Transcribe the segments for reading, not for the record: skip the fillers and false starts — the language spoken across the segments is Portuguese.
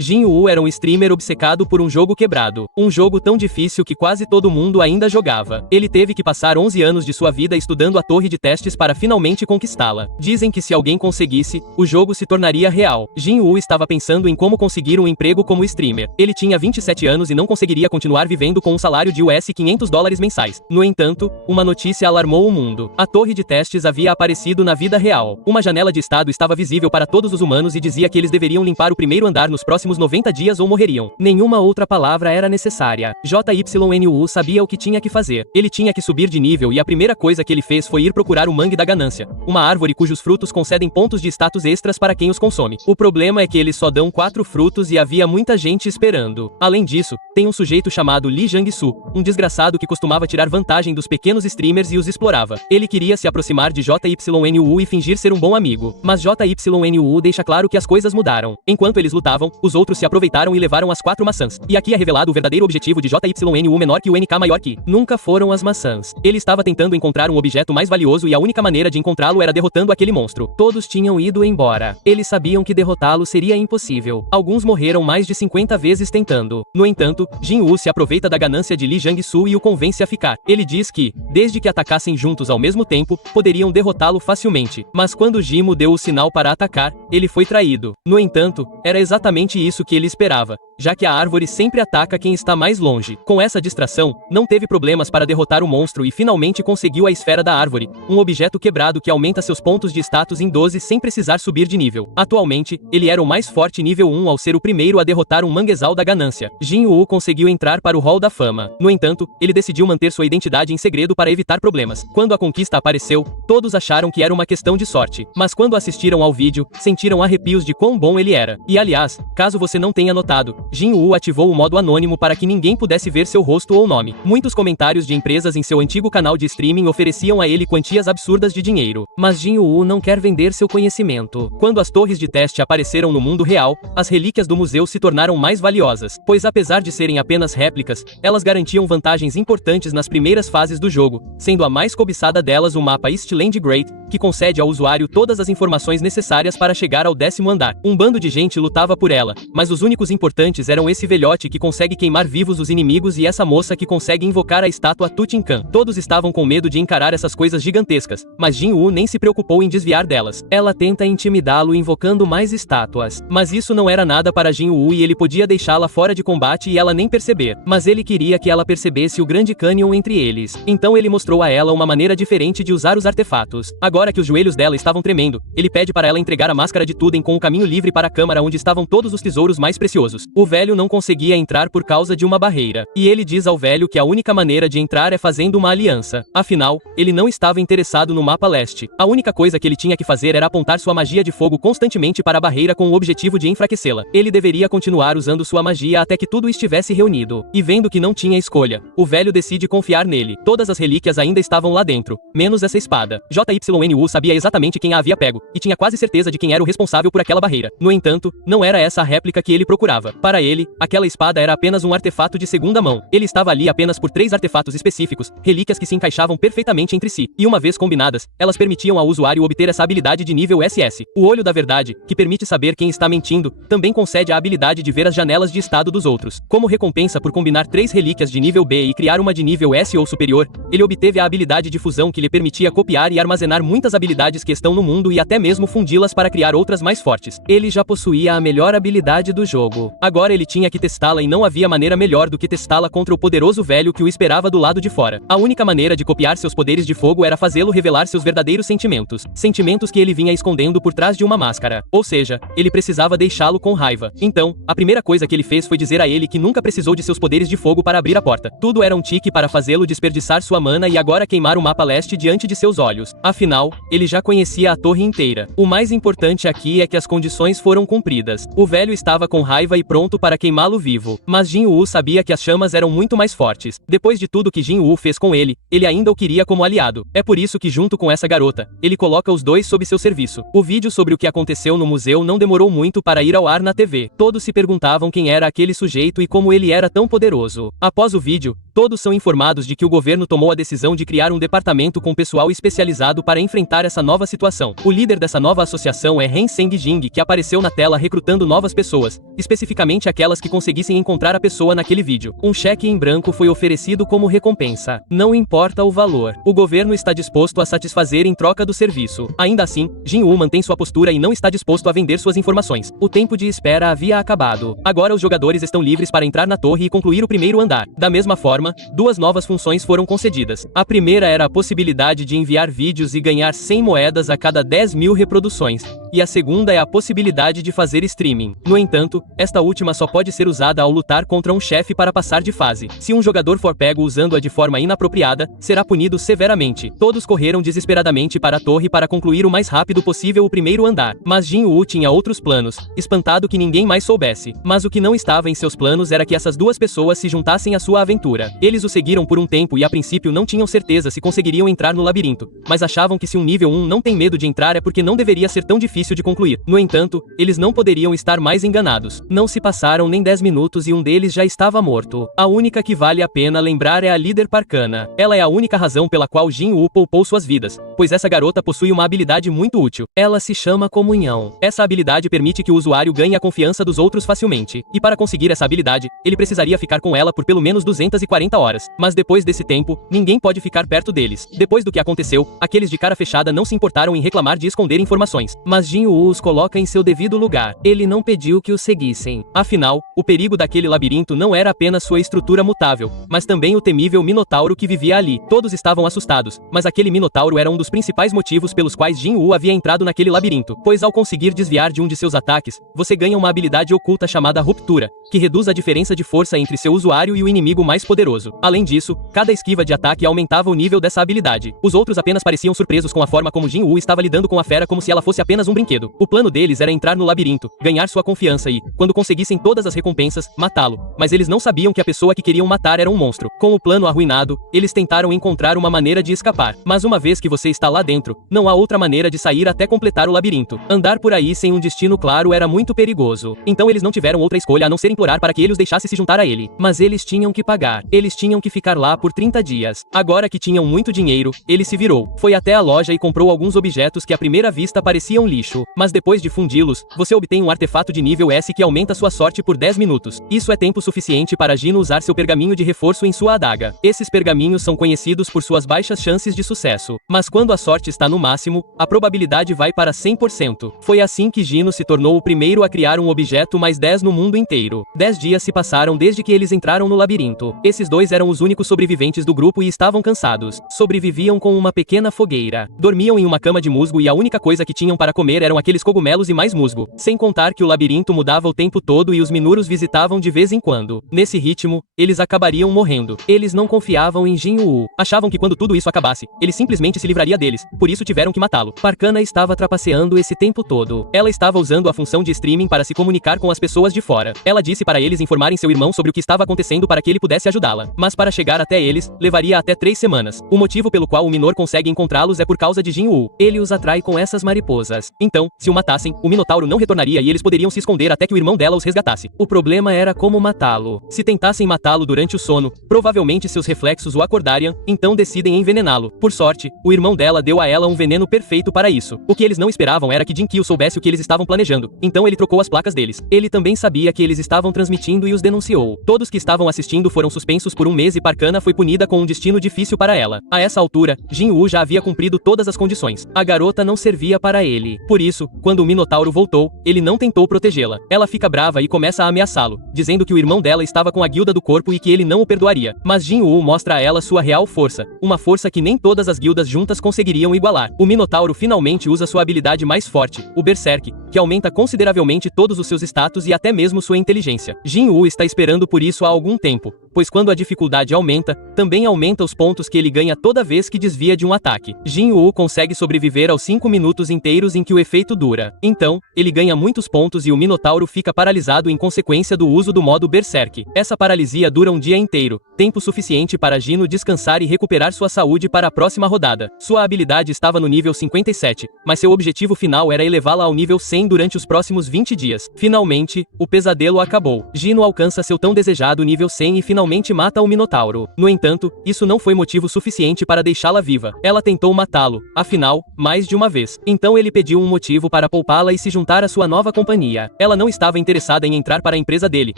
Jin Woo era um streamer obcecado por um jogo quebrado. Um jogo tão difícil que quase todo mundo ainda jogava. Ele teve que passar 11 anos de sua vida estudando a torre de testes para finalmente conquistá-la. Dizem que se alguém conseguisse, o jogo se tornaria real. Jin Woo estava pensando em como conseguir um emprego como streamer. Ele tinha 27 anos e não conseguiria continuar vivendo com um salário de $500 mensais. No entanto, uma notícia alarmou o mundo. A torre de testes havia aparecido na vida real. Uma janela de estado estava visível para todos os humanos e dizia que eles deveriam limpar o primeiro andar nos próximos 90 dias ou morreriam. Nenhuma outra palavra era necessária. JYNU sabia o que tinha que fazer. Ele tinha que subir de nível e a primeira coisa que ele fez foi ir procurar o mangue da ganância, uma árvore cujos frutos concedem pontos de status extras para quem os consome. O problema é que eles só dão 4 frutos e havia muita gente esperando. Além disso, tem um sujeito chamado Lee Jang-soo, um desgraçado que costumava tirar vantagem dos pequenos streamers e os explorava. Ele queria se aproximar de JYNU e fingir ser um bom amigo. Mas JYNU deixa claro que as coisas mudaram. Enquanto eles lutavam, os outros se aproveitaram e levaram as 4 maçãs. E aqui é revelado o verdadeiro objetivo de JYNU menor que o NK maior que. Nunca foram as maçãs. Ele estava tentando encontrar um objeto mais valioso e a única maneira de encontrá-lo era derrotando aquele monstro. Todos tinham ido embora. Eles sabiam que derrotá-lo seria impossível. Alguns morreram mais de 50 vezes tentando. No entanto, Jin Woo se aproveita da ganância de Lee Jang-soo e o convence a ficar. Ele diz que, desde que atacassem juntos ao mesmo tempo, poderiam derrotá-lo facilmente. Mas quando Jimo deu o sinal para atacar, ele foi traído. No entanto, era exatamente isso que ele esperava, já que a árvore sempre ataca quem está mais longe. Com essa distração, não teve problemas para derrotar o monstro e finalmente conseguiu a esfera da árvore, um objeto quebrado que aumenta seus pontos de status em 12 sem precisar subir de nível. Atualmente, ele era o mais forte nível 1 ao ser o primeiro a derrotar um manguezal da ganância. Jin Woo conseguiu entrar para o Hall da Fama. No entanto, ele decidiu manter sua identidade em segredo para evitar problemas. Quando a conquista apareceu, todos acharam que era uma questão de sorte. Mas quando assistiram ao vídeo, sentiram arrepios de quão bom ele era. E aliás, caso você não tenha notado, Jin Woo ativou o modo anônimo para que ninguém pudesse ver seu rosto ou nome. Muitos comentários de empresas em seu antigo canal de streaming ofereciam a ele quantias absurdas de dinheiro. Mas Jin Woo não quer vender seu conhecimento. Quando as torres de teste apareceram no mundo real, as relíquias do museu se tornaram mais valiosas, pois apesar de serem apenas réplicas, elas garantiam vantagens importantes nas primeiras fases do jogo, sendo a mais cobiçada delas o mapa Eastland Great, que concede ao usuário todas as informações necessárias para chegar ao 10º andar. Um bando de gente lutava por ela, mas os únicos importantes eram esse velhote que consegue queimar vivos os inimigos e essa moça que consegue invocar a estátua Tutankhamon. Todos estavam com medo de encarar essas coisas gigantescas, mas Jin Woo nem se preocupou em desviar delas. Ela tenta intimidá-lo invocando mais estátuas, mas isso não era nada para Jin Woo e ele podia deixá-la fora de combate e ela nem perceber. Mas ele queria que ela percebesse o grande cânion entre eles. Então ele mostrou a ela uma maneira diferente de usar os artefatos. Agora que os joelhos dela estavam tremendo, ele pede para ela entregar a máscara de Tuden com o caminho livre para a câmara onde estavam todos os tesouros mais preciosos. O velho não conseguia entrar por causa de uma barreira. E ele diz ao velho que a única maneira de entrar é fazendo uma aliança. Afinal, ele não estava interessado no mapa leste. A única coisa que ele tinha que fazer era apontar sua magia de fogo constantemente para a barreira com o objetivo de enfraquecê-la. Ele deveria continuar usando sua magia até que tudo estivesse reunido. E vendo que não tinha escolha, o velho decide confiar nele. Todas as relíquias ainda estavam lá dentro, menos essa espada. JYNU sabia exatamente quem a havia pego, e tinha quase certeza de quem era o responsável por aquela barreira. No entanto, não era essa a réplica que ele procurava. Para ele, aquela espada era apenas um artefato de segunda mão. Ele estava ali apenas por 3 artefatos específicos, relíquias que se encaixavam perfeitamente entre si, e uma vez combinadas, elas permitiam ao usuário obter essa habilidade de nível SS. O olho da verdade, que permite saber quem está mentindo, também concede a habilidade de ver as janelas de estado dos outros. Como recompensa por combinar 3 relíquias de nível B e criar uma de nível S ou superior, ele obteve a habilidade de fusão que lhe permitia copiar e armazenar muitas habilidades que estão no mundo e até mesmo fundi-las para criar outras mais fortes. Ele já possuía a melhor habilidade do jogo. Agora ele tinha que testá-la e não havia maneira melhor do que testá-la contra o poderoso velho que o esperava do lado de fora. A única maneira de copiar seus poderes de fogo era fazê-lo revelar seus verdadeiros sentimentos. Sentimentos que ele vinha escondendo por trás de uma máscara. Ou seja, ele precisava deixá-lo com raiva. Então, a primeira coisa que ele fez foi dizer a ele que nunca precisou de seus poderes de fogo para abrir a porta. Tudo era um tique para fazê-lo desperdiçar sua mana e agora queimar o mapa leste diante de seus olhos. Afinal, ele já conhecia a torre inteira. O mais importante aqui é que as condições foram cumpridas. O velho estava com raiva e pronto pronto para queimá-lo vivo. Mas Jin Woo sabia que as chamas eram muito mais fortes. Depois de tudo que Jin Woo fez com ele ainda o queria como aliado. É por isso que junto com essa garota, ele coloca os dois sob seu serviço. O vídeo sobre o que aconteceu no museu não demorou muito para ir ao ar na TV. Todos se perguntavam quem era aquele sujeito e como ele era tão poderoso. Após o vídeo, todos são informados de que o governo tomou a decisão de criar um departamento com pessoal especializado para enfrentar essa nova situação. O líder dessa nova associação é Ren Seng-jing, que apareceu na tela recrutando novas pessoas, especificamente aquelas que conseguissem encontrar a pessoa naquele vídeo. Um cheque em branco foi oferecido como recompensa. Não importa o valor, o governo está disposto a satisfazer em troca do serviço. Ainda assim, Jin Woo mantém sua postura e não está disposto a vender suas informações. O tempo de espera havia acabado. Agora os jogadores estão livres para entrar na torre e concluir o primeiro andar. Da mesma forma, duas novas funções foram concedidas. A primeira era a possibilidade de enviar vídeos e ganhar 100 moedas a cada 10.000 reproduções. E a segunda é a possibilidade de fazer streaming. No entanto, esta última só pode ser usada ao lutar contra um chefe para passar de fase. Se um jogador for pego usando-a de forma inapropriada, será punido severamente. Todos correram desesperadamente para a torre para concluir o mais rápido possível o primeiro andar. Mas Jin Woo tinha outros planos, espantado que ninguém mais soubesse. Mas o que não estava em seus planos era que essas duas pessoas se juntassem à sua aventura. Eles o seguiram por um tempo e a princípio não tinham certeza se conseguiriam entrar no labirinto, mas achavam que se um nível 1 não tem medo de entrar é porque não deveria ser tão difícil de concluir. No entanto, eles não poderiam estar mais enganados. Não se passaram nem 10 minutos e um deles já estava morto. A única que vale a pena lembrar é a líder Parkana. Ela é a única razão pela qual Jin Woo poupou suas vidas, pois essa garota possui uma habilidade muito útil. Ela se chama Comunhão. Essa habilidade permite que o usuário ganhe a confiança dos outros facilmente. E para conseguir essa habilidade, ele precisaria ficar com ela por pelo menos 240 horas. Mas depois desse tempo, ninguém pode ficar perto deles. Depois do que aconteceu, aqueles de cara fechada não se importaram em reclamar de esconder informações. Mas Jin Woo os coloca em seu devido lugar. Ele não pediu que os seguissem. Afinal, o perigo daquele labirinto não era apenas sua estrutura mutável, mas também o temível Minotauro que vivia ali. Todos estavam assustados, mas aquele Minotauro era um dos principais motivos pelos quais Jin Woo havia entrado naquele labirinto, pois ao conseguir desviar de um de seus ataques, você ganha uma habilidade oculta chamada Ruptura, que reduz a diferença de força entre seu usuário e o inimigo mais poderoso. Além disso, cada esquiva de ataque aumentava o nível dessa habilidade. Os outros apenas pareciam surpresos com a forma como Jin Woo estava lidando com a fera como se ela fosse apenas um brinquedo. O plano deles era entrar no labirinto, ganhar sua confiança e, quando conseguissem todas as recompensas, matá-lo. Mas eles não sabiam que a pessoa que queriam matar era um monstro. Com o plano arruinado, eles tentaram encontrar uma maneira de escapar. Mas uma vez que você está lá dentro, não há outra maneira de sair até completar o labirinto. Andar por aí sem um destino claro era muito perigoso. Então eles não tiveram outra escolha a não ser implorar para que ele os deixasse se juntar a ele. Mas eles tinham que pagar. Eles tinham que ficar lá por 30 dias. Agora que tinham muito dinheiro, ele se virou. Foi até a loja e comprou alguns objetos que à primeira vista pareciam lixo. Mas depois de fundi-los, você obtém um artefato de nível S que aumenta sua sorte por 10 minutos. Isso é tempo suficiente para Gino usar seu pergaminho de reforço em sua adaga. Esses pergaminhos são conhecidos por suas baixas chances de sucesso. Mas quando a sorte está no máximo, a probabilidade vai para 100%. Foi assim que Gino se tornou o primeiro a criar um objeto mais 10 no mundo inteiro. 10 dias se passaram desde que eles entraram no labirinto. Esses dois eram os únicos sobreviventes do grupo e estavam cansados. Sobreviviam com uma pequena fogueira. Dormiam em uma cama de musgo e a única coisa que tinham para comer eram aqueles cogumelos e mais musgo. Sem contar que o labirinto mudava o tempo todo e os Minuros visitavam de vez em quando. Nesse ritmo, eles acabariam morrendo. Eles não confiavam em Jin Woo. Achavam que quando tudo isso acabasse, ele simplesmente se livraria deles. Por isso tiveram que matá-lo. Parkana estava trapaceando esse tempo todo. Ela estava usando a função de streaming para se comunicar com as pessoas de fora. Ela disse para eles informarem seu irmão sobre o que estava acontecendo para que ele pudesse ajudá-la. Mas para chegar até eles, levaria até 3 semanas. O motivo pelo qual o Minor consegue encontrá-los é por causa de Jin Woo. Ele os atrai com essas mariposas. Então, se o matassem, o Minotauro não retornaria e eles poderiam se esconder até que o irmão dela os resgatasse. O problema era como matá-lo. Se tentassem matá-lo durante o sono, provavelmente seus reflexos o acordariam, então decidem envenená-lo. Por sorte, o irmão dela deu a ela um veneno perfeito para isso. O que eles não esperavam era que Jin Kyo soubesse o que eles estavam planejando, então ele trocou as placas deles. Ele também sabia que eles estavam transmitindo e os denunciou. Todos que estavam assistindo foram suspensos por um mês e Parkana foi punida com um destino difícil para ela. A essa altura, Jin Woo já havia cumprido todas as condições. A garota não servia para ele. Por isso, quando o Minotauro voltou, ele não tentou protegê-la. Ela fica brava e começa a ameaçá-lo, dizendo que o irmão dela estava com a guilda do corpo e que ele não o perdoaria. Mas Jin Woo mostra a ela sua real força, uma força que nem todas as guildas juntas conseguiriam igualar. O Minotauro finalmente usa sua habilidade mais forte, o Berserk, que aumenta consideravelmente todos os seus status e até mesmo sua inteligência. Jin Woo está esperando por isso há algum tempo. pois quando a dificuldade aumenta, também aumenta os pontos que ele ganha toda vez que desvia de um ataque. Jin Woo consegue sobreviver aos 5 minutos inteiros em que o efeito dura. Então, ele ganha muitos pontos e o Minotauro fica paralisado em consequência do uso do modo Berserk. Essa paralisia dura um dia inteiro, tempo suficiente para Gino descansar e recuperar sua saúde para a próxima rodada. Sua habilidade estava no nível 57, mas seu objetivo final era elevá-la ao nível 100 durante os próximos 20 dias. Finalmente, o pesadelo acabou. Gino alcança seu tão desejado nível 100 e finalmente mata o Minotauro. No entanto, isso não foi motivo suficiente para deixá-la viva. Ela tentou matá-lo, afinal, mais de uma vez. Então ele pediu um motivo para poupá-la e se juntar à sua nova companhia. Ela não estava interessada em entrar para a empresa dele,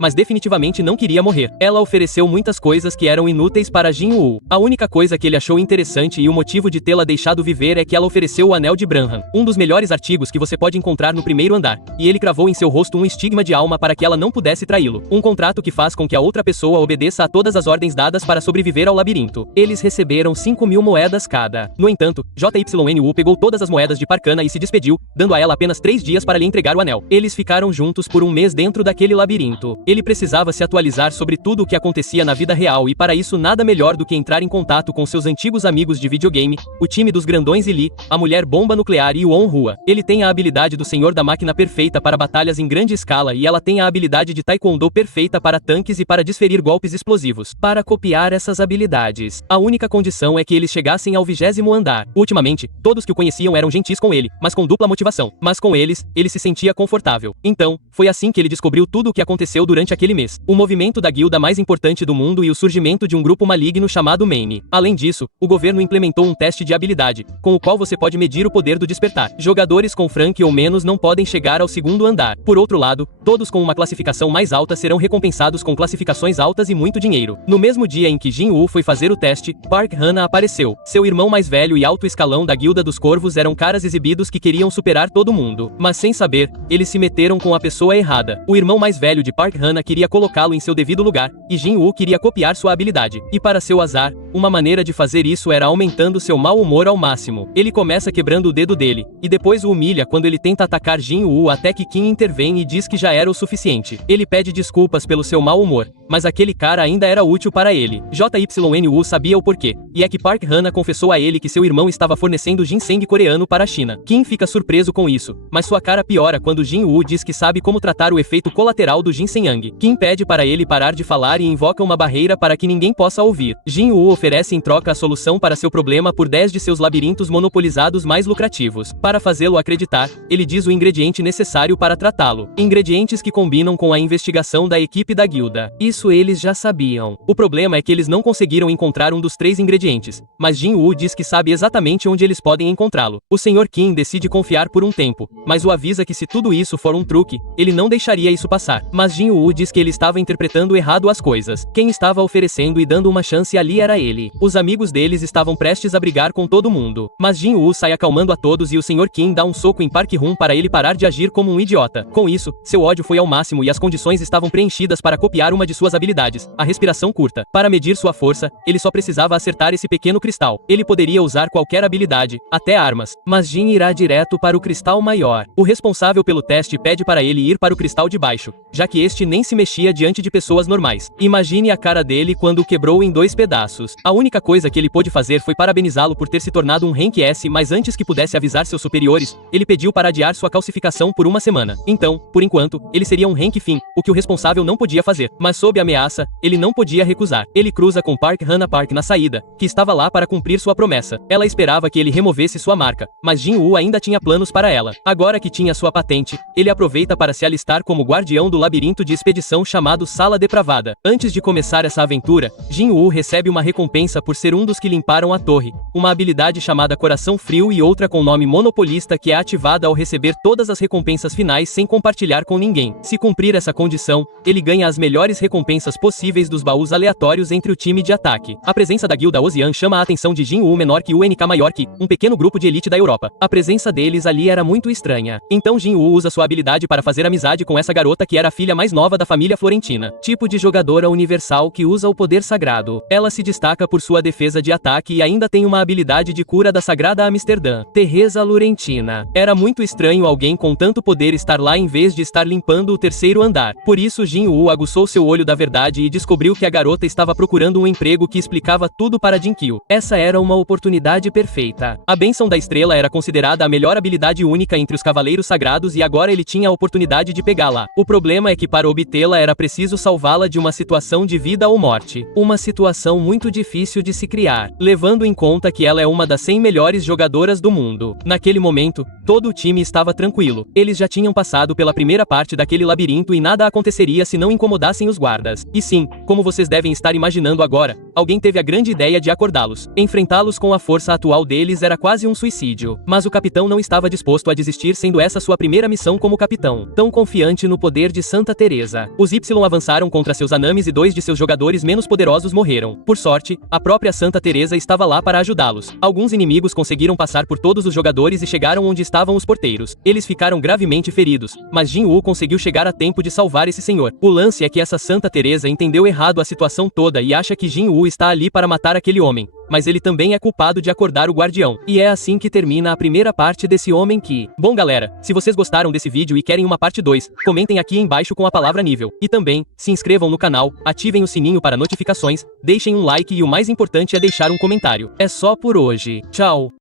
mas definitivamente não queria morrer. Ela ofereceu muitas coisas que eram inúteis para Jin Woo. A única coisa que ele achou interessante e o motivo de tê-la deixado viver é que ela ofereceu o Anel de Branham, um dos melhores artigos que você pode encontrar no primeiro andar, e ele cravou em seu rosto um estigma de alma para que ela não pudesse traí-lo. Um contrato que faz com que a outra pessoa obedeça a todas as ordens dadas para sobreviver ao labirinto. Eles receberam 5.000 moedas cada. No entanto, JYNU pegou todas as moedas de Parcana e se despediu, dando a ela apenas 3 dias para lhe entregar o anel. Eles ficaram juntos por um mês dentro daquele labirinto. Ele precisava se atualizar sobre tudo o que acontecia na vida real e para isso nada melhor do que entrar em contato com seus antigos amigos de videogame, o time dos grandões e Lee, a mulher bomba nuclear e o On-Rua. Ele tem a habilidade do Senhor da Máquina perfeita para batalhas em grande escala e ela tem a habilidade de Taekwondo perfeita para tanques e para desferir golpes explosivos. Para copiar essas habilidades, a única condição é que eles chegassem ao 20º andar. Ultimamente, todos que o conheciam eram gentis com ele, mas com dupla motivação. Mas com eles, ele se sentia confortável. Então, foi assim que ele descobriu tudo o que aconteceu durante aquele mês. O movimento da guilda mais importante do mundo e o surgimento de um grupo maligno chamado Maine. Além disso, o governo implementou um teste de habilidade, com o qual você pode medir o poder do despertar. Jogadores com Frank ou menos não podem chegar ao 2º andar. Por outro lado, todos com uma classificação mais alta serão recompensados com classificações altas e muito dinheiro. No mesmo dia em que Jin Woo foi fazer o teste, Park Hana apareceu. Seu irmão mais velho e alto escalão da Guilda dos Corvos eram caras exibidos que queriam superar todo mundo. Mas sem saber, eles se meteram com a pessoa errada. O irmão mais velho de Park Hana queria colocá-lo em seu devido lugar, e Jin Woo queria copiar sua habilidade. E para seu azar, uma maneira de fazer isso era aumentando seu mau humor ao máximo. Ele começa quebrando o dedo dele, e depois o humilha quando ele tenta atacar Jin Woo até que Kim intervém e diz que já era o suficiente. Ele pede desculpas pelo seu mau humor, mas aquele cara ainda era útil para ele. JYNU sabia o porquê, e é que Park Hana confessou a ele que seu irmão estava fornecendo ginseng coreano para a China. Kim fica surpreso com isso, mas sua cara piora quando Jin Woo diz que sabe como tratar o efeito colateral do ginseng. Kim pede para ele parar de falar e invoca uma barreira para que ninguém possa ouvir. Jin Woo oferece em troca a solução para seu problema por 10 de seus labirintos monopolizados mais lucrativos. Para fazê-lo acreditar, ele diz o ingrediente necessário para tratá-lo. Ingredientes que combinam com a investigação da equipe da guilda. Isso eles já sabiam. O problema é que eles não conseguiram encontrar um dos 3 ingredientes, mas Jin Woo diz que sabe exatamente onde eles podem encontrá-lo. O Sr. Kim decide confiar por um tempo, mas o avisa que se tudo isso for um truque, ele não deixaria isso passar. Mas Jin Woo diz que ele estava interpretando errado as coisas. Quem estava oferecendo e dando uma chance ali era ele. Os amigos deles estavam prestes a brigar com todo mundo. Mas Jin Woo sai acalmando a todos e o Sr. Kim dá um soco em Park Hun para ele parar de agir como um idiota. Com isso, seu ódio foi ao máximo e as condições estavam preenchidas para copiar uma de suas habilidades, a respiração curta. Para medir sua força, ele só precisava acertar esse pequeno cristal. Ele poderia usar qualquer habilidade, até armas. Mas Jin irá direto para o cristal maior. O responsável pelo teste pede para ele ir para o cristal de baixo, já que este nem se mexia diante de pessoas normais. Imagine a cara dele quando o quebrou em 2 pedaços. A única coisa que ele pôde fazer foi parabenizá-lo por ter se tornado um Rank S, mas antes que pudesse avisar seus superiores, ele pediu para adiar sua calcificação por uma semana. Então, por enquanto, ele seria um Rank Fim, o que o responsável não podia fazer. Mas sob ameaça, ele não podia recusar. Ele cruza com Park Hana Park na saída, que estava lá para cumprir sua promessa. Ela esperava que ele removesse sua marca, mas Jin Woo ainda tinha planos para ela. Agora que tinha sua patente, ele aproveita para se alistar como guardião do labirinto de expedição chamado Sala Depravada. Antes de começar essa aventura, Jin Woo recebe uma recompensa por ser um dos que limparam a torre, uma habilidade chamada Coração Frio e outra com nome Monopolista que é ativada ao receber todas as recompensas finais sem compartilhar com ninguém. Se cumprir essa condição, ele ganha as melhores recompensas possíveis dos baús aleatórios entre o time de ataque. A presença da guilda Ocean chama a atenção de Jin Woo menor que o NK maior que, um pequeno grupo de elite da Europa. A presença deles ali era muito estranha. Então Jin Woo usa sua habilidade para fazer amizade com essa garota que era a filha mais nova da família florentina. Tipo de jogadora universal que usa o poder sagrado. Ela se destaca por sua defesa de ataque e ainda tem uma habilidade de cura da Sagrada Amsterdã. Teresa Laurentina. Era muito estranho alguém com tanto poder estar lá em vez de estar limpando o 3º andar. Por isso Jin Woo aguçou seu olho da verdade e descobriu que a garota estava procurando um emprego que explicava tudo para Jinkyu. Essa era uma oportunidade perfeita. A bênção da estrela era considerada a melhor habilidade única entre os cavaleiros sagrados e agora ele tinha a oportunidade de pegá-la. O problema é que para obtê-la era preciso salvá-la de uma situação de vida ou morte. Uma situação muito difícil de se criar, levando em conta que ela é uma das 100 melhores jogadoras do mundo. Naquele momento, todo o time estava tranquilo. Eles já tinham passado pela primeira parte daquele labirinto e nada aconteceria se não incomodassem os guardas. E sim, como vocês devem estar imaginando agora, alguém teve a grande ideia de acordá-los. Enfrentá-los com a força atual deles era quase um suicídio. Mas o capitão não estava disposto a desistir, sendo essa sua primeira missão como capitão. Tão confiante no poder de Santa Teresa. Os Y avançaram contra seus Anamis e 2 de seus jogadores menos poderosos morreram. Por sorte, a própria Santa Teresa estava lá para ajudá-los. Alguns inimigos conseguiram passar por todos os jogadores e chegaram onde estavam os porteiros. Eles ficaram gravemente feridos, mas Jin-Woo conseguiu chegar a tempo de salvar esse senhor. O lance é que essa Santa Teresa entendeu errado a situação toda e acha que Jin-Woo está ali para matar aquele homem. Mas ele também é culpado de acordar o guardião. E é assim que termina a primeira parte desse homem que... Bom galera, se vocês gostaram desse vídeo e querem uma parte 2, comentem aqui embaixo com a palavra nível. E também, se inscrevam no canal, ativem o sininho para notificações, deixem um like e o mais importante é deixar um comentário. É só por hoje. Tchau!